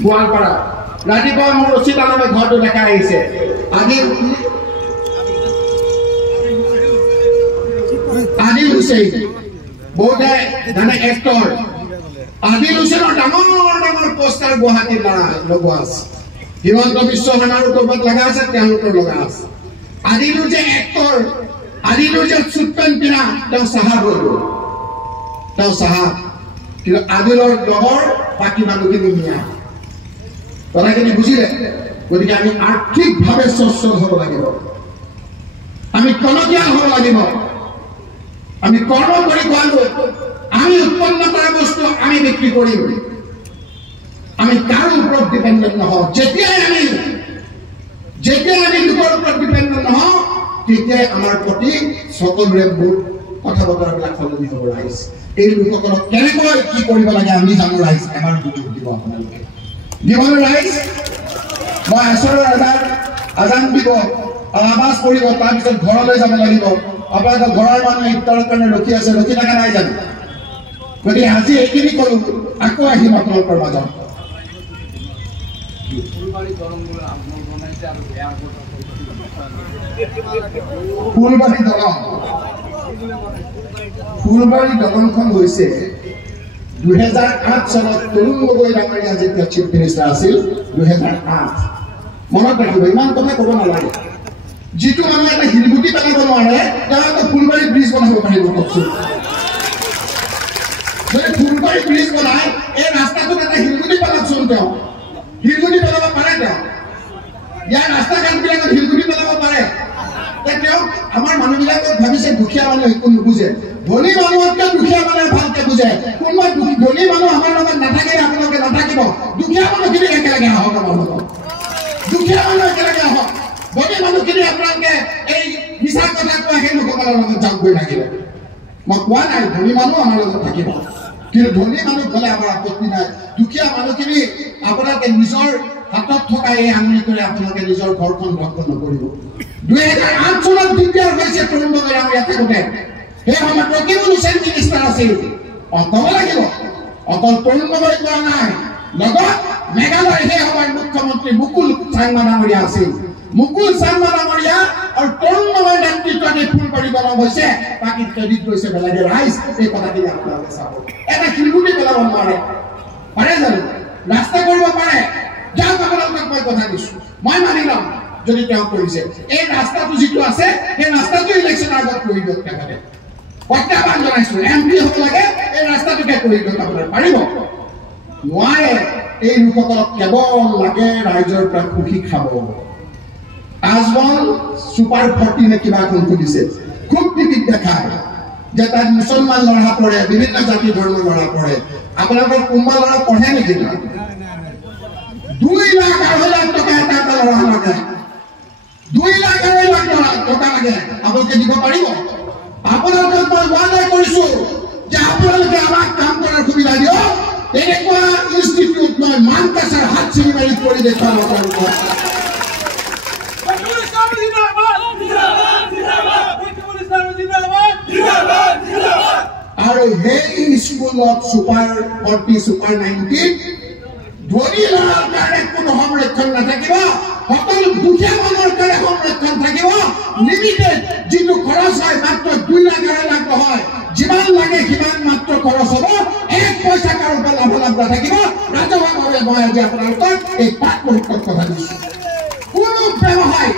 গোৱালপাৰা ৰাতিপুৱা মোৰ ৰচিতা নামে ঘৰটো দেখা আহিছে আদিল হুছেইন বহুতে জানে এক্টৰ আদিল হুছেইনৰ ডাঙৰ পোষ্টাৰ গুৱাহাটীত লগোৱা আছে হিমন্ত বিশ্ব শৰ্মাৰো ক'ৰবাত লগা আছে তেওঁলোকৰ লগা আছে আদিলুৰ যে এক্টৰ আদিলুৰ যে চুটপেন পিন্ধা তেওঁ চাহাব তেওঁ চাহাব কিন্তু আদিলৰ লগৰ বাকী মানুহখিনি মিয়া কথাখিনি বুজিলে গতিকে আমি আৰ্থিকভাৱে সচ্ছল হ'ব লাগিব আমি টনকিয়াল হ'ব লাগিব আমি কৰ্ম কৰি খোৱালো আমি উৎপন্ন কৰা বস্তু আমি বিক্ৰী কৰিম আমি কাৰো ওপৰত ডিপেণ্ডেণ্ট নহওঁ যেতিয়াই আমি লোকৰ ওপৰত ডিপেণ্ডেণ্ট নহওঁ তেতিয়াই আমাৰ প্ৰতি সকলোৰে মোৰ কথা বতৰাবিলাক সলনি হ'ব ৰাইজ এই লোকসকলক কেনেকৈ কি কৰিব লাগে আমি জানো ৰাইজ এবাৰ সুযোগ দিব আপোনালোকে দিবলৈ ৰাইজ মই আচৰৰ এবাৰ আজান দিব আৱাজ কৰিব তাৰপিছত ঘৰলৈ যাব লাগিব আপোনালোকৰ ঘৰৰ মানুহে ইফতাৰৰ কাৰণে ৰখি আছে ৰখি থকা নাই জানো গতিকে আজি এইখিনি কৰোঁ আকৌ আহিম আপোনালোকৰ মাজত ফুলবাৰী দলংখন হৈছে 2008 চনত তৰুণ গগৈ ডাঙৰীয়া যেতিয়া চিফ মিনিষ্টাৰ আছিল 2008 মনত ৰাখিব ইমান কথা ক'ব নালাগে যিটো মানুহে এটা শিলগুটি পেলাব নোৱাৰে তেওঁ ফুলবাৰী ব্ৰিজ বনাব পাৰিব কওকচোন যদি ফুলবাৰী ব্ৰিজ বনায় এই ৰাস্তাটোত এটা শিলগুটি পেলাকচোন তেওঁ শিলগুটি পেলাব পাৰে তেওঁ ইয়াৰ ৰাস্তা ঘাটবিলাকত শিলগুটি পেলাব পাৰে তেওঁ আমাৰ মানুহবিলাকক ভাবিছে দুখীয়া মানুহ একো নুবুজে ধনী মানুহতকৈ দুখীয়া মানুহে ভালকে বুজে কোনোবা ধনী মানুহ আমাৰ লগত নাথাকে আপোনালোকে নাথাকিব দুখীয়া মানুহখিনি একেলগে আহক আমাৰ লগত দুখীয়া মানুহ একেলগে আহক ধনী মানুহখিনি আপোনালোকে এই মিছা কথা কোৱা সেই লোকসকলৰ লগত যাওক গৈ থাকিলে মই কোৱা নাই ধনী মানুহ আমাৰ লগত থাকিব কিন্তু ধনী মানুহ গ'লে আমাৰ আপত্তি নাই দুখীয়া মানুহখিনি আপোনালোকে নিজৰ হাতত থকা এই আঙুলিটোৰে আপোনালোকে নিজৰ ঘৰখন ধ্বংস নকৰিব 2008 চনত দিগদাৰ হৈছে তৰুণ গগৈ ডাঙৰীয়া থাকোঁতে সেই সময়ত ৰকিবুল হুছেইন মিনিষ্টাৰ আছিল ক'ব লাগিব অকল তৰুণ গগৈ কোৱা নাই লগত মেঘালয়ৰ সেই সময়ত মুখ্যমন্ত্ৰী মুকুল চাংমা ডাঙৰীয়া আছিল মুকুল চাংমা ডাঙৰীয়া আৰু তৰুণ গগৈৰ নেতৃত্বত এই ফুলবাৰী দলং হৈছে বাকী ক্ৰেডিট লৈছে বেলেগে ৰাইজ এই কথাখিনি আপোনালোকে চাব এটা শিলগুটি পেলাব নোৱাৰে পাৰে জানো ৰাস্তা কৰিব পাৰে যাওক আপোনালোকক মই কথা দিছোঁ মই মানি ল'ম যদি তেওঁ কৰিছে এই ৰাস্তাটো যিটো আছে সেই ৰাস্তাটো ইলেকশ্যনৰ আগত কৰি দিয়ক তেখেতে প্ৰত্যাহ্বান জনাইছোঁ এমপি হ'ব লাগে এই ৰাস্তাটোকে কৰি দিয়ক আপোনাৰ পাৰিব নোৱাৰে এই লোকসকলক কেৱল লাগে ৰাইজৰ পৰা সুখী খাব আজমল ছুপাৰ 40 নে কিবা এখন খুলিছে খুব টিভিত দেখায় যে তাত মুছলমান ল'ৰা পঢ়ে বিভিন্ন জাতি ধৰ্মৰ ল'ৰা পঢ়ে আপোনালোকৰ কোনোবা ল'ৰা পঢ়ে নেকি 2 লাখ 2.5 লাখ টকা এটা ল'ৰা লাগে 2 লাখ 2.5 লাখ টকা লাগে আপোনালোকে দিব পাৰিব আপোনালোকক মই ৱাদা কৰিছোঁ যে আপোনালোকে আমাক কাম কৰাৰ সুবিধা দিয়ক এনেকুৱা ইনষ্টিটিউট মই মানকাছাৰ হাত চিনি মাৰি কৰি দেখুৱাম আপোনালোকক আৰু সেই স্কুলত ছুপাৰ 40 ছুপাৰ 90 ধনী ল'ৰাৰ কাৰণে কোনো সংৰক্ষণ নাথাকিব সকলো দুখীয়া মানুহৰ কাৰণে সংৰক্ষণ থাকিব লিমিটেড যিটো খৰচ হয় মাত্ৰ 2 লাখ 2.5 লাখ হয় যিমান লাগে সিমান মাত্ৰ খৰচ হ'ব 1 পইচা কাৰো পৰা লাভালাভ নাথাকিব ৰাজহুৱাভাৱে মই আজি আপোনালোকক এই পাঠ পৰীক্ষাৰ কথা দিছোঁ কোনো ব্যৱসায়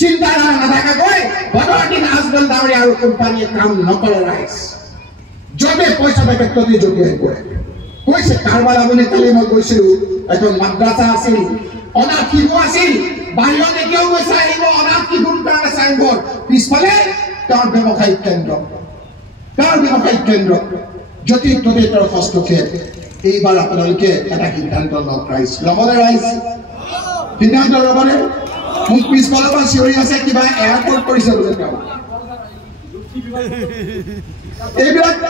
চিন্তাধাৰা নাথাকাকৈ বদৰদিন আজমল ডাঙৰীয়া আৰু কোম্পানীয়ে কাম নকৰে ৰাইজ য'তে পইচা থাকে ততে জপিয়াই পৰে কৈছে কাৰোবাৰ আপুনি কালি মই গৈছিলোঁ এখন মাদ্ৰাছা আছিল অনাথ শিশু আছিল বাহিৰত এতিয়াও গৈছে আহিব অনাথ শিশুৰ কাৰণে চাইনবোৰ্ড পিছফালে তেওঁৰ ব্যৱসায়িক কেন্দ্ৰ যদি ততে তেওঁৰ হস্তক্ষেপ এইবাৰ আপোনালোকে এটা সিদ্ধান্ত লওক ৰাইজ ল'বনে ৰাইজ সিদ্ধান্ত ল'বনে মোক পিছফালৰ পৰা চিঞৰি আছে কিবা এয়াৰপৰ্ট কৰিছে বোলে তেওঁ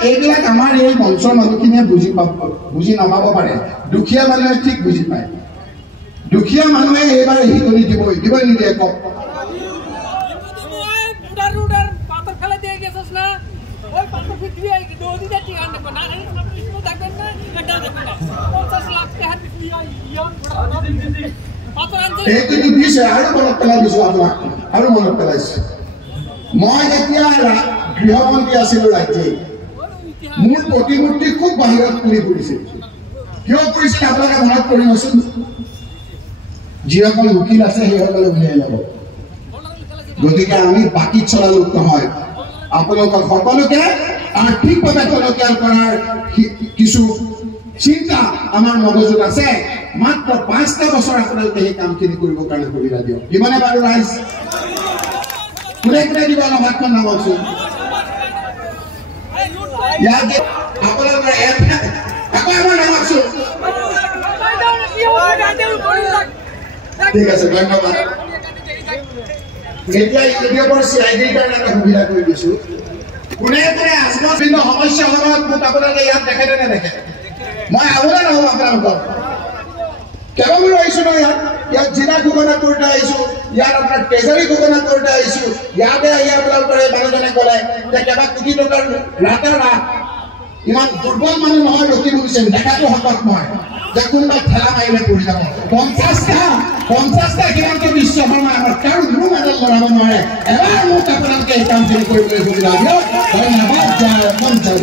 এইবিলাক আমাৰ এই মঞ্চৰ মানুহখিনিয়ে বুজি নাপাব পাৰে দুখীয়া মানুহে ঠিক বুজি পায় দুখীয়া মানুহে এইবাৰ হিতনি দিবই নিদিয়ে কওক এইটো দিছে আৰু মনত পেলাই দিছো আপোনাক আৰু মনত পেলাইছো মই যেতিয়া গৃহমন্ত্ৰী আছিলো ৰাজ্যে মোৰ প্ৰতিমূৰ্তি খুব বাহিৰত তুলি ফুৰিছিল কিয় কৰিছিল আপোনালোকে মনত কৰিবচোন যিসকল উকিল আছে সেইসকলে উলিয়াই ল'ব গতিকে আমি বাকী চলা লোক নহয় আপোনালোকক সকলোকে আৰ্থিকভাৱে টনকিয়াল কৰাৰ কিছু চিন্তা আমাৰ মগজুত আছে মাত্ৰ 5টা বছৰ আপোনালোকে সেই কামখিনি কৰিবৰ কাৰণে সুবিধা দিয়ক কিমানে বাৰু ৰাইজ কোনে কোনে দিব হাতখন নামকচোন ইয়াতে আপোনালোকৰ আকৌ আমাৰ নামকচোন ঠিক আছে ধন্যবাদ এতিয়া ইউটিউবৰ চিআইডিৰ কাৰণে এটা সুবিধা কৰি দিছো কোনে কোনে আজমভিন্ন সমস্যা সময়ত মোক আপোনালোকে ইয়াত দেখে নে নেদেখে মই আহোঁনে নহওঁ আপোনালোকৰ কেইবাবাৰো আহিছো ন ইয়াত জিলা ঘোষণা কৰোঁতে আহিছো ইয়াত আপোনাৰ ট্ৰেজাৰী ঘোষণা কৰোঁতে আহিছো ইয়াতে আহি আপোনালোকৰ এই মানুহজনে ক'লে যে কেইবা কোটি টকাৰ ৰাতাৰাত ইমান দুৰ্বল মানুহ নহয় ৰখি ফুৰিছে দেখাটো শকত নহয় যে কোনোবাই ঠেলা মাৰিলে পৰি যাব 50টা কিমানটো বিশ্ব শৰ্মা আমাৰ কাৰো কোনো মেডেল লগাব নোৱাৰে এবাৰ মোক আপোনালোকে এই কামখিনি কৰিবলৈ সুবিধা দিয়ক ধন্যবাদ জয় অসম জয়